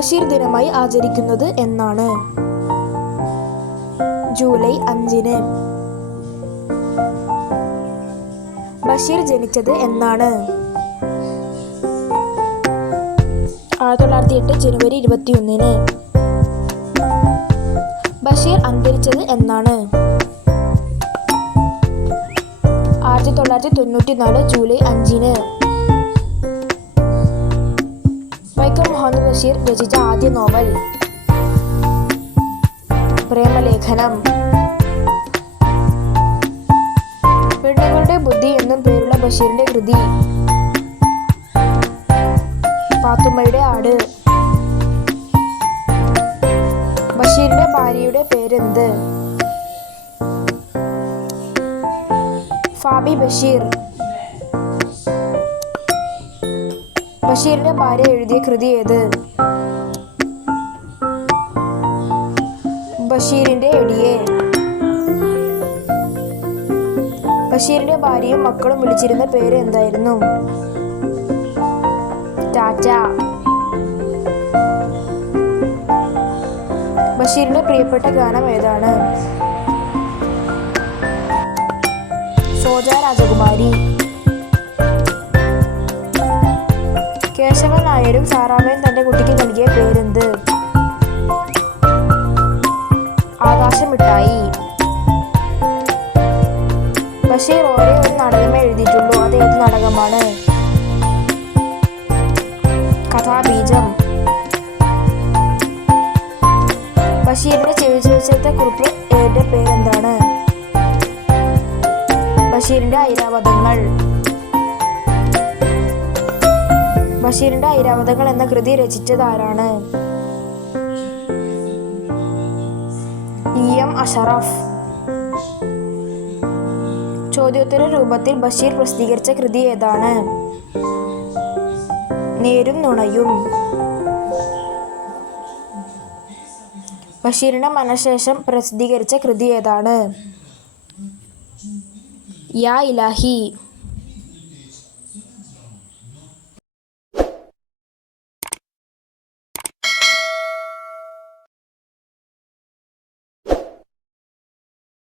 ബഷീർ ദിനമായി ആചരിക്കുന്നത് എന്നാണ്? ജൂലൈ 5-ന്. ബഷീർ ജനിച്ചത് എന്നാണ്? 1908 ജനുവരി 21-ന്. ബഷീർ അന്തരിച്ചത് എന്നാണ്? 1994 ജൂലൈ 5-ന്. വൈക്കം മുഹമ്മദ് ബഷീർ രചിച്ച ആദ്യ നോവൽ? പ്രേമലേഖനം. പെണ്ണുങ്ങളുടെ ബുദ്ധി എന്നും പേരുള്ള ബഷീറിന്റെ കൃതി? പാത്തുമ്മയുടെ ആട്. ബഷീറിന്റെ ഭാര്യയുടെ പേരെന്ത്? ഫാബി ബഷീർ. ബഷീറിന്റെ ഭാര്യ എഴുതിയ കൃതി ഏത്? ബഷീറിന്റെ എടിയെ. ബഷീറിന്റെ ഭാര്യയും മക്കളും വിളിച്ചിരുന്ന പേര് എന്തായിരുന്നു? ടാറ്റ. ബഷീറിന്റെ പ്രിയപ്പെട്ട ഗാനം ഏതാണ്? സോജ രാജകുമാരി. കേശവൻ നായരും സാറാമ്മയും തന്റെ കുട്ടിക്ക് നൽകിയ പേരെന്ത്? ആകാശമിട്ടായി. ബഷീർ ഒരേ ഒരു നാടകമേ എഴുതിയിട്ടുള്ളൂ. അത് ഏത് നാടകമാണ്? കഥാബീജം. ബഷീറിന്റെ ചെവിച്ചേർത്ത കുറിപ്പിന്റെ പേരെന്താണ്? ബഷീറിന്റെ ഐരാവതങ്ങൾ. ബഷീറിന്റെ ഐരാവതങ്ങൾ എന്ന കൃതി രചിച്ചത് ആരാണ്? EM അഷറഫ്. ചോദ്യോത്തര രൂപത്തിൽ ബഷീർ പ്രസിദ്ധീകരിച്ച കൃതി ഏതാണ്? നേരും നുണയും. ബഷീറിന്റെ മരണശേഷം പ്രസിദ്ധീകരിച്ച കൃതി ഏതാണ്? യാ ഇലാഹി.